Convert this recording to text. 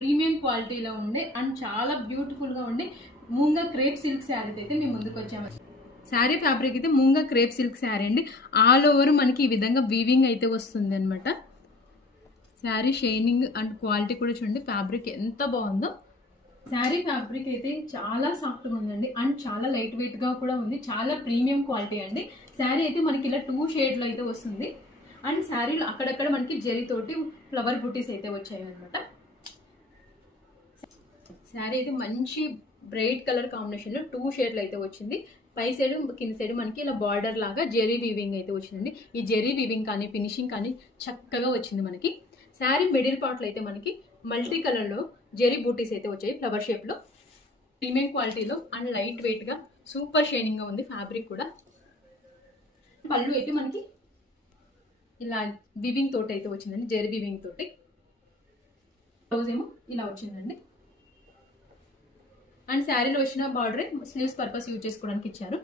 Premium క్వాలిటీలో ఉండే and చాలా బ్యూటిఫుల్ గా ఉండే మూంగా క్రేప్ సిల్క్ శారీ అయితే మేము ముందుకు వచ్చాము. శారీ ఫ్యాబ్రిక్ అయితే మూంగా క్రేప్ సిల్క్ శారీ అండి. ఆల్ ఓవర్ మనకి ఈ విధంగా వీవింగ్ అయితే వస్తుంది అనమాట. శారీ షైనింగ్ అండ్ క్వాలిటీ కూడా చూడండి, ఫ్యాబ్రిక్ ఎంత బాగుందో. శారీ ఫ్యాబ్రిక్ అయితే చాలా సాఫ్ట్గా ఉందండి అండ్ చాలా లైట్ వెయిట్ గా కూడా ఉంది. చాలా ప్రీమియం క్వాలిటీ అండి. శారీ అయితే మనకి ఇలా 2 షేడ్లో అయితే వస్తుంది అండ్ శారీలో అక్కడక్కడ మనకి జరీ తోటి ఫ్లవర్ బూటీస్ అయితే వచ్చాయి అనమాట. శారీ అయితే మంచి బ్రైట్ కలర్ కాంబినేషన్ లో 2 షేడ్లు అయితే వచ్చింది. పై సైడ్ కింద సైడ్ మనకి ఇలా బార్డర్ లాగా జెరీ వీవింగ్ అయితే వచ్చిందండి. ఈ జెరీ వీవింగ్ కానీ ఫినిషింగ్ కానీ చక్కగా వచ్చింది మనకి. శారీ మిడిల్ పార్ట్ లో అయితే మనకి మల్టీ కలర్ లో జెరీ బూటీస్ అయితే వచ్చాయి ఫ్లవర్ షేప్ లో. ప్రీమియం క్వాలిటీలో అండ్ లైట్ వెయిట్ గా సూపర్ షైనింగ్ గా ఉంది ఫ్యాబ్రిక్ కూడా. పళ్ళు అయితే మనకి ఇలా వీవింగ్ తోటి అయితే వచ్చిందండి, జెరీ వీవింగ్ తోటి. బ్లౌజ్ ఏమో ఇలా వచ్చిందండి అండ్ శారీలో వచ్చిన బార్డర్ స్లీవ్స్ పర్పస్ యూజ్ చేసుకోవడానికి ఇచ్చారు.